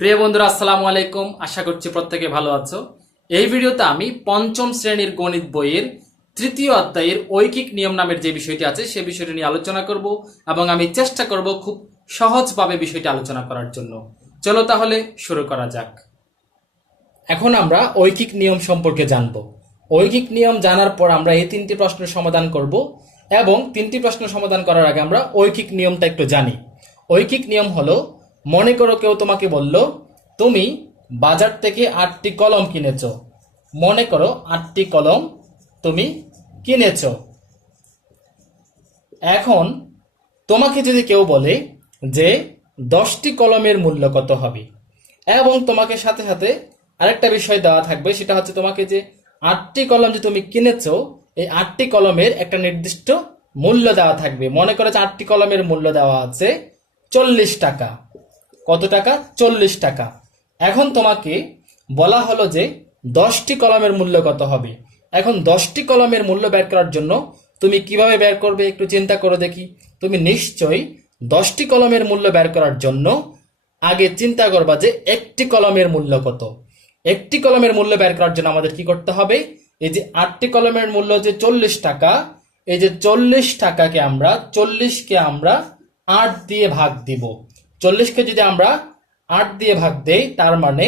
প্রিয় বন্ধুরা, আসসালামু আলাইকুম। আশা করছি প্রত্যেকে ভালো আছো। এই ভিডিওতে আমি পঞ্চম শ্রেণীর গণিত বইয়ের তৃতীয় অধ্যায়ের ঐকিক নিয়ম নামের যে বিষয়টি আছে সে বিষয়টি নিয়ে আলোচনা করব এবং আমি চেষ্টা করব খুব সহজভাবে বিষয়টি আলোচনা করার জন্য। চলো তাহলে শুরু করা যাক। এখন আমরা ঐকিক নিয়ম সম্পর্কে জানব। ঐকিক নিয়ম জানার পর আমরা এই তিনটি প্রশ্নের সমাধান করব এবং তিনটি প্রশ্নের সমাধান করার আগে আমরা ঐকিক নিয়মটা একটু জানি। ঐকিক নিয়ম হলো, মনে করো কেউ তোমাকে বলল তুমি বাজার থেকে 8টি কলম কিনেছ। মনে করো 8টি কলম তুমি কিনেছ। এখন তোমাকে যদি কেউ বলে যে 10টি কলমের মূল্য কত হবে, এবং তোমাকে সাথে সাথে আরেকটা বিষয় দেওয়া থাকবে, সেটা হচ্ছে তোমাকে যে 8টি কলম যে তুমি কিনেছো এই 8টি কলমের একটা নির্দিষ্ট মূল্য দেওয়া থাকবে। মনে করো 8টি কলমের মূল্য দেওয়া আছে 40 টাকা। কত টাকা? 40 টাকা। এখন তোমাকে বলা হলো যে 10টি কলমের মূল্য কত হবে। এখন 10টি কলমের মূল্য বের করার জন্য তুমি কিভাবে বের করবে একটু চিন্তা করো দেখি। তুমি নিশ্চয়ই 10টি কলমের মূল্য বের করার জন্য আগে চিন্তা করবা যে একটি কলমের মূল্য কত। একটি কলমের মূল্য বের করার জন্য আমাদের কি করতে হবে? এই যে 8টি কলমের মূল্য যে 40 টাকা, এই যে 40 টাকাকে আমরা 40কে আমরা 8 দিয়ে ভাগ দিব। 40কে যদি আমরা 8 দিয়ে ভাগ দেই তার মানে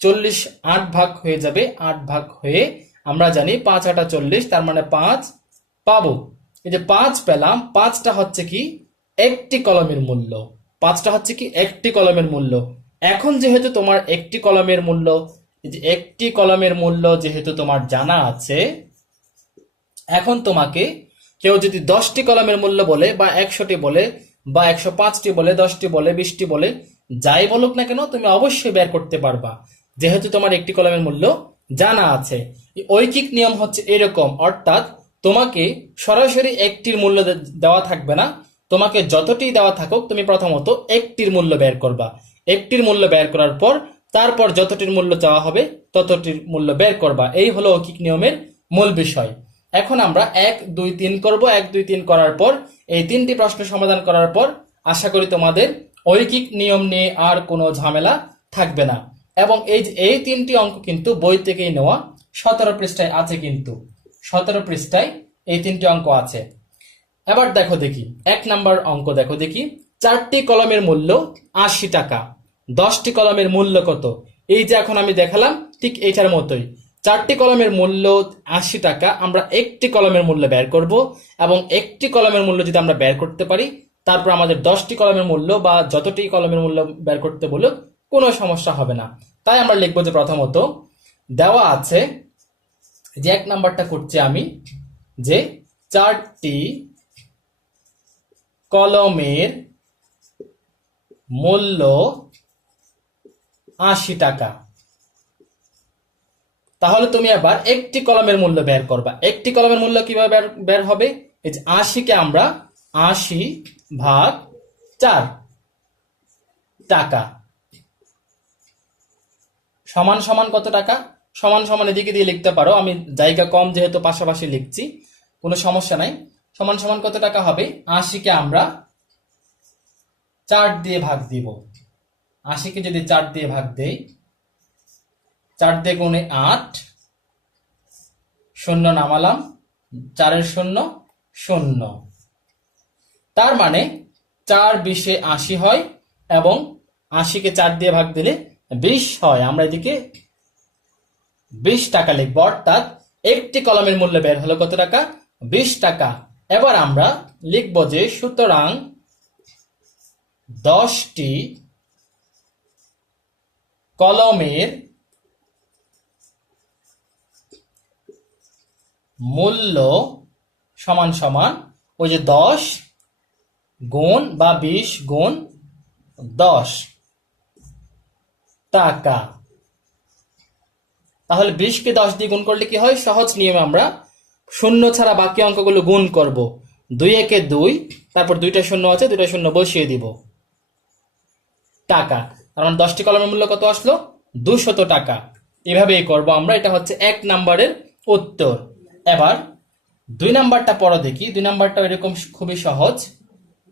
40 8 ভাগ হয়ে যাবে। 8 ভাগ হয়ে আমরা জানি 5 8 40, তার মানে 5 পাবো। এই যে 5 পেলাম, 5টা হচ্ছে কি একটি কলমের মূল্য। 5টা হচ্ছে কি একটি কলমের মূল্য। এখন যেহেতু তোমার একটি কলমের মূল্য, এই যে একটি কলমের মূল্য যেহেতু তোমার জানা আছে, এখন তোমাকে কেউ যদি 10টি কলমের মূল্য বলে বা 100টি বলে বা 105টি বলে, 10টি বলে, 20টি বলে, যাই বলুক না কেন তুমি অবশ্যই বের করতে পারবা, যেহেতু তোমার একটি কলমের মূল্য জানা আছে। ঐকিক নিয়ম হচ্ছে এরকম, অর্থাৎ তোমাকে সরাসরি একটির মূল্য দেওয়া থাকবে না। তোমাকে যতটি দেওয়া থাকুক তুমি প্রথমত একটির মূল্য বের করবা। একটির মূল্য বের করার পর তারপর যতটির মূল্য চাওয়া হবে ততটির মূল্য বের করবা। এই হলো ঐকিক নিয়মের মূল বিষয়। এখন আমরা 1 2 3 করব। 1 2 3 করার পর এই তিনটি প্রশ্নের সমাধান করার পর আশা করি তোমাদের ঐকিক নিয়ম নিয়ে আর কোনো ঝামেলা থাকবে না। এবং এই তিনটি অঙ্ক কিন্তু বই থেকেই নেওয়া, 17 পৃষ্ঠায় আছে। কিন্তু 17 পৃষ্ঠায় এই তিনটি অঙ্ক আছে। এবার দেখো দেখি 1 নাম্বার অঙ্ক দেখো দেখি। 4টি কলমের মূল্য 80 টাকা। 10টি কলমের মূল্য কত? এই যে এখন আমি দেখালাম ঠিক এইটার মতোই। 4টি কলমের মূল্য 80 টাকা। আমরা একটি কলমের মূল্য বের করব এবং একটি কলমের মূল্য যদি আমরা বের করতে পারি তারপর আমাদের 10টি কলমের মূল্য বা যতটি কলমের মূল্য বের করতে বলুক কোনো সমস্যা হবে না। তাই আমরা লিখবো যে প্রথমত দেওয়া আছে যে 1 নাম্বারটা করছি আমি, যে 4টি কলমের মূল্য 80 টাকা। তাহলে তুমি এবার একটি কলমের মূল্য বের করবা। একটি কলমের মূল্য কিভাবে বের হবে? এই যে 80কে আমরা 80 ভাগ 4 টাকা সমান সমান কত টাকা? সমান সমান এদিকে দিয়ে লিখতে পারো, আমি জায়গা কম যেহেতু পাশাপাশি লিখছি, কোনো সমস্যা নাই। সমান সমান কত টাকা হবে? 80কে আমরা 4 দিয়ে ভাগ দিব। 80কে যদি 4 দিয়ে ভাগ দেই, 4 দিয়ে গুণে 8, শূন্য নামালাম, 4 শূন্য 0। তার মানে 4 20 80 হয় এবং 80কে 4 দিয়ে ভাগ দিলে 20 হয়। আমরা এদিকে 20 টাকা লিখবো, অর্থাৎ একটি কলমের মূল্য বের হলো কত টাকা? 20 টাকা। এবার আমরা লিখবো যে সুতরাং 10টি কলমের মূল্য সমান সমান ওই যে 10 গুণ বা 20 গুণ 10 টাকা। তাহলে 20কে 10 দিয়ে গুণ করলে কি হয়? সহজ নিয়মে আমরা শূন্য ছাড়া বাকি অঙ্কগুলো গুণ করব। 2 একে 2, তারপর 2টা শূন্য আছে, 2টা শূন্য বসিয়ে দিব, টাকা। কারণ 10টি কলমের মূল্য কত আসলো? 200 টাকা। এভাবেই করব আমরা। এটা হচ্ছে 1 নাম্বারের উত্তর। এবার 2 নাম্বারটা পড়ো দেখি। 2 নাম্বারটা এরকম খুবই সহজ।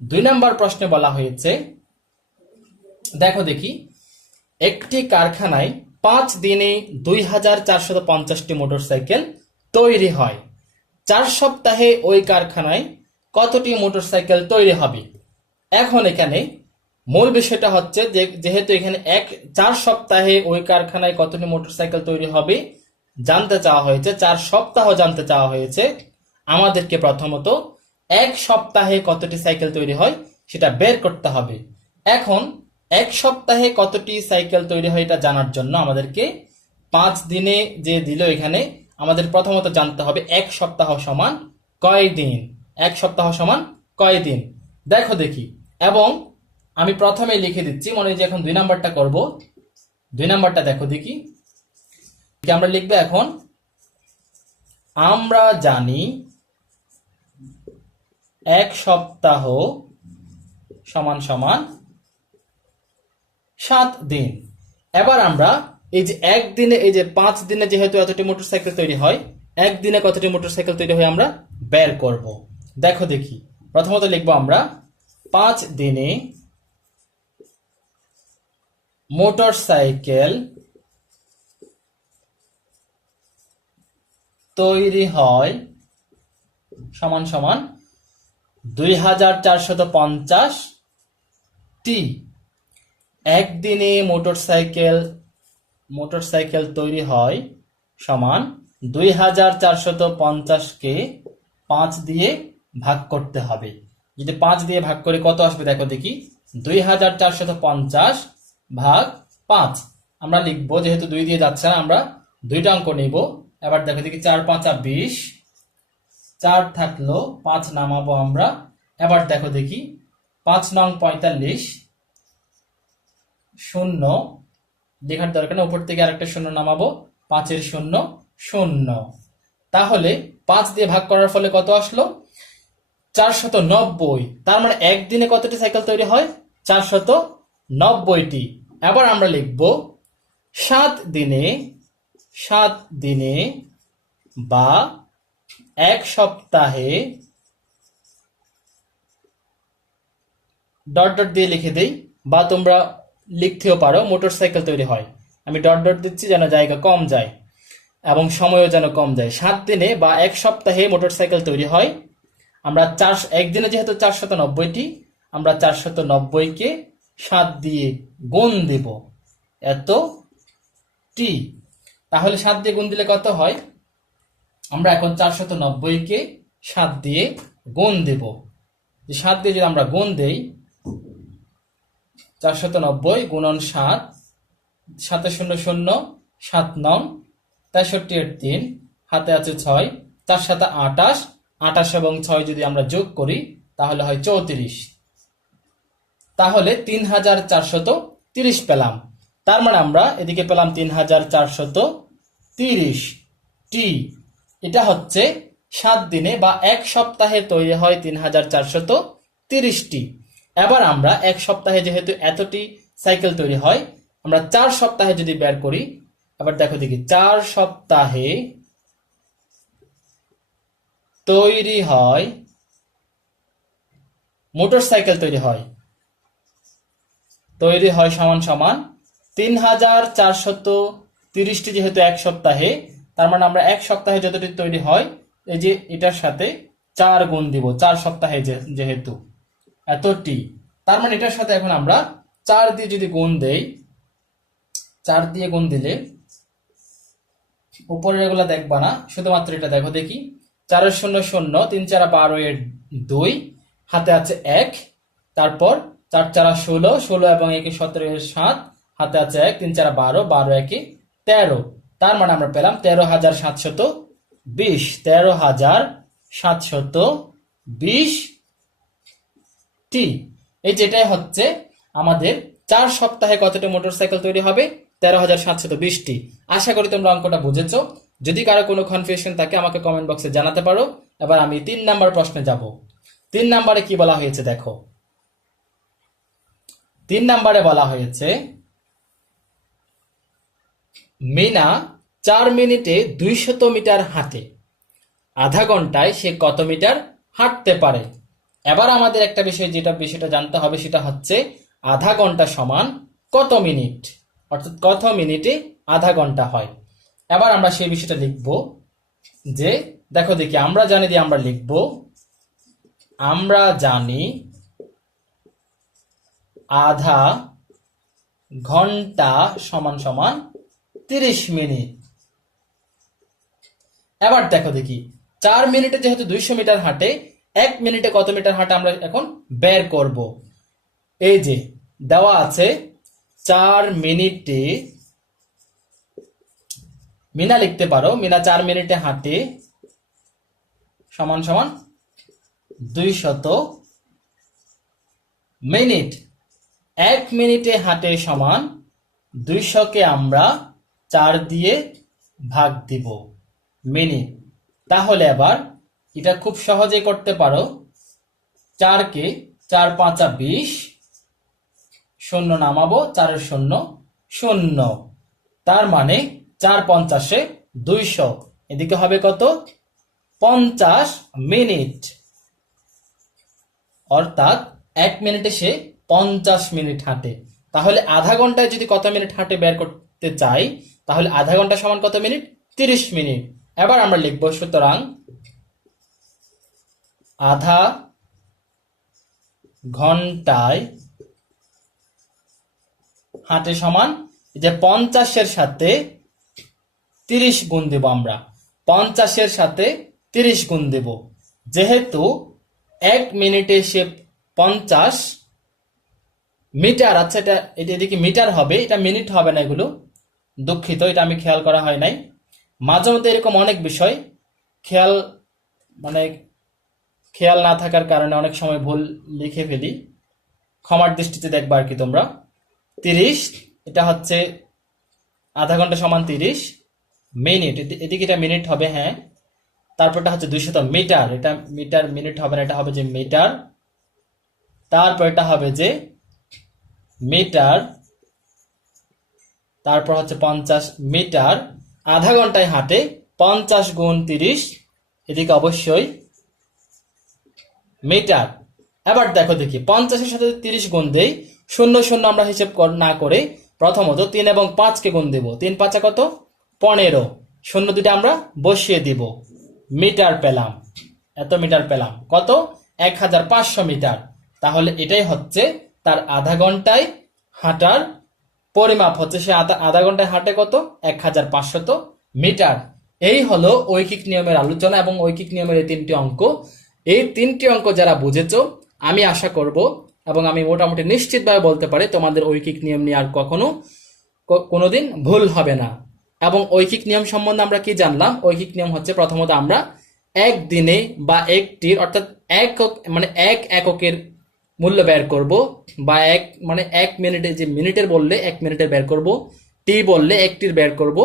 2 নাম্বার প্রশ্নে বলা হয়েছে, দেখো দেখি, একটি কারখানায় 5 দিনে 2450টি মোটরসাইকেল তৈরি হয়, 4 সপ্তাহে ওই কারখানায় কতটি মোটরসাইকেল তৈরি হবে? এখন এখানে মূল বিষয়টা হচ্ছে যে যেহেতু এখানে 4 সপ্তাহে ওই কারখানায় কতটি মোটরসাইকেল তৈরি হবে জানতে চাওয়া হয়েছে, 4 সপ্তাহ জানতে চাওয়া হয়েছে, আমাদেরকে প্রথমত 1 সপ্তাহে কতটি সাইকেল তৈরি হয় সেটা বের করতে হবে। এখন 1 সপ্তাহে কতটি সাইকেল তৈরি হয় এটা জানার জন্য আমাদেরকে 5 দিনে যে দিল এখানে আমাদের প্রথমত জানতে হবে 1 সপ্তাহ সমান কয় দিন। 1 সপ্তাহ সমান কয় দিন দেখো দেখি। এবং আমি প্রথমে লিখে দিচ্ছি, মনে হয় যে এখন 2 নাম্বারটা করব। 2 নাম্বারটা দেখো দেখি কি আমরা লিখবো। এখন আমরা জানি 1 সপ্তাহ সমান সমান 7 দিন। এবার আমরা এই যে একদিনে, এই যে 5 দিনে যেহেতু এতটি মোটরসাইকেল তৈরি হয়, একদিনে কতটি মোটরসাইকেল তৈরি হয় আমরা বের করব। দেখো দেখি, প্রথমত লিখবো আমরা 5 দিনে মোটরসাইকেল তৈরি হয় সমান সমান 2450টি। একদিনে মোটরসাইকেল তৈরি হয় সমান 2450কে 5 দিয়ে ভাগ করতে হবে। যদি 5 দিয়ে ভাগ করে কত আসবে দেখো দেখি, 2450 ভাগ 5 আমরা লিখবো, যেহেতু 2 দিয়ে যাচ্ছে না আমরা 2টা অঙ্ক নিব। এবার দেখো দেখি 4 5 20, 4 থাকলো, 5 নামাবো আমরা। এবার দেখো দেখি 5 নং 45, শূন্য লেখার দরকার না, উপর থেকে আরেকটা শূন্য নামাবো, 5 এর শূন্য 0। তাহলে 5 দিয়ে ভাগ করার ফলে কত আসলো 490। তার মানে একদিনে কতটি সাইকেল তৈরি হয় 490টি। এবার আমরা লিখব 7 দিনে বা 1 সপ্তাহে ডট ডট দিয়ে লিখে দেই, বা তোমরা লিখতেও পারো মোটরসাইকেল তৈরি হয়। আমি ডট ডট দিচ্ছি যেন জায়গা কম যায় এবং সময়ও যেন কম যায়। 7 দিনে বা 1 সপ্তাহে মোটরসাইকেল তৈরি হয়। আমরা একদিনে যেহেতু 490টি, আমরা 490কে 7 দিয়ে গুণ দেব এত টি। তাহলে 7 দিয়ে গুণ দিলে কত হয়, আমরা এখন 490কে 7 দিয়ে গুণ দেব। 7 দিয়ে যদি আমরা গুণ দেই, 490 গুণন 7, 7 0 0, 7 9 63 এর 3, হাতে আছে 6, 4 7 28, 28 এবং 6 যদি আমরা যোগ করি তাহলে হয় 34। তাহলে 3430 পেলাম। তার মানে আমরা এদিকে পেলাম 3430 টি। এটা হচ্ছে 7 দিনে বা 1 সপ্তাহে তৈরি হয় 3430টি। এবার আমরা 1 সপ্তাহে যেহেতু এতটি সাইকেল তৈরি হয়, আমরা 4 সপ্তাহে যদি বের করি, আবার দেখো দেখি 4 সপ্তাহে তৈরি হয় মোটরসাইকেল তৈরি হয় সমান সমান 3430টি। যেহেতু 1 সপ্তাহে, তার মানে আমরা 1 সপ্তাহে যতটি তৈরি হয় এই যে এটার সাথে 4 গুণ দিব, 4 সপ্তাহে যেহেতু এতটি। তার মানে এটার সাথে এখন আমরা 4 দিয়ে যদি গুণ দেই, 4 দিয়ে গুণ দিলে উপরের এগুলা দেখবা না, শুধুমাত্র এটা দেখো দেখি। 4 0 0, 3 4 12 এর 2, হাতে আছে 1, তারপর 4 4 16, 16 এবং 1 17 এর 7, হাতে আছে 1, 3 4 12, 12 1 13। তার মানে আমরা পেলাম 13720, 13720 টি। এই যেটাই হচ্ছে আমাদের 4 সপ্তাহে কতটি মোটরসাইকেল তৈরি হবে, 13720টি। আশা করি তোমরা অঙ্কটা বুঝেছো। যদি কারো কোনো কনফিউশন থাকে আমাকে কমেন্ট বক্সে জানাতে পারো। এবার আমি 3 নাম্বার প্রশ্নে যাব। 3 নাম্বারে কি বলা হয়েছে দেখো। 3 নাম্বারে বলা হয়েছে মিনা 4 মিনিটে 200 মিটার হাঁটে, আধা ঘন্টায় সে কত মিটার হাঁটতে পারে? এবার আমাদের একটা বিষয়টা জানতে হবে, সেটা হচ্ছে আধা ঘন্টা সমান কত মিনিট। অর্থাৎ কত মিনিটে আধা ঘন্টা হয়। এবার আমরা সেই বিষয়টা লিখব যে দেখো দেখি আমরা জানি দিয়ে আমরা লিখব আমরা জানি আধা ঘন্টা সমান সমান 30 মিনিট। এবার দেখো দেখি 4 মিনিটে যেহেতু 200 মিটার হাঁটে, 1 মিনিটে কত মিটার হাঁটে আমরা এখন বের করব। এই যে দেওয়া আছে 4 মিনিটে, মিনা লিখতে পারো, মিনা 4 মিনিটে হাঁটে সমান সমান 200 মিনিট। 1 মিনিটে হাঁটে সমান 200কে আমরা 4 দিয়ে ভাগ দিব মিনিট। তাহলে আবার এটা খুব সহজে করতে পারো, 4কে 4 5 20, শূন্য নামাবো, 4 শূন্য শূন্য, তার মানে 4 50 200, এদিকে হবে কত 50 মিনিট। অর্থাৎ 1 মিনিটে সে 50 মিনিট হাঁটে। তাহলে আধা ঘন্টায় যদি কত মিনিট হাঁটে বের করতে চাই, তাহলে আধা ঘন্টা সমান কত মিনিট 30 মিনিট। এবার আমরা লিখব সুতরাং আধা ঘন্টায় হাঁটে সমান, যে 50-এর সাথে 30 গুণ দেব, আমরা 50-এর সাথে 30 গুণ দেব। যেহেতু 1 মিনিটে সে 50 মিটার, আচ্ছা এটা এদিকে মিটার হবে, এটা মিনিট হবে না, এগুলো দুঃখিত, এটা আমি খেয়াল করা হয় নাই। মাঝে মধ্যে এরকম অনেক বিষয় খেয়াল না থাকার কারণে অনেক সময় ভুল লিখে ফেলি, ক্ষমার দৃষ্টিতে দেখবা আর কি তোমরা। 30, এটা হচ্ছে আধা ঘন্টা সমান 30 মিনিট, এদিকে এটা মিনিট হবে, হ্যাঁ। তারপরটা হচ্ছে 200 মিটার, এটা মিটার মিনিট হবে না, এটা হবে যে মিটার। তারপর এটা হবে যে মিটার, তারপর হচ্ছে 50 মিটার। আধা ঘন্টায় হাঁটে 50 গুণ 30, এদিকে অবশ্যই মিটার। এবার দেখো দেখি 50-এর সাথে 30 গুণ দেই, শূন্য শূন্য আমরা হিসেব না করে প্রথমত 3 এবং 5কে গুণ দেব, 3 5 কত 15, শূন্য দুইটা আমরা বসিয়ে দিব, মিটার পেলাম, এত মিটার পেলাম, কত 1500 মিটার। তাহলে এটাই হচ্ছে তার আধা ঘন্টায় হাঁটার পরিমাপ, হচ্ছে সে আধা ঘন্টায় হাঁটে কত 1500 মিটার। এই হলো ঐকিক নিয়মের আলোচনা এবং ঐকিক নিয়মের এই 3টি অঙ্ক। এই 3টি অঙ্ক যারা বুঝেছো, আমি আশা করব এবং আমি মোটামুটি নিশ্চিতভাবে বলতে পারি তোমাদের ঐকিক নিয়ম নিয়ে আর কোনোদিন ভুল হবে না। এবং ঐকিক নিয়ম সম্বন্ধে আমরা কি জানলাম? ঐকিক নিয়ম হচ্ছে প্রথমত আমরা একদিনে বা একটির, অর্থাৎ এক এককের মূল্য বের করব, বা এক মিনিটে, যে মিনিটের বললে 1 মিনিটের বের করব, টি বললে 1টির বের করব,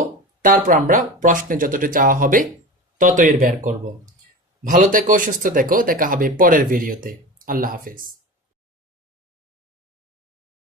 তারপর আমরা প্রশ্নে যতটি চাওয়া হবে তত এর বের করব। ভালো থেকো, সুস্থ থেকো, দেখা হবে পরের ভিডিওতে। আল্লাহ হাফেজ।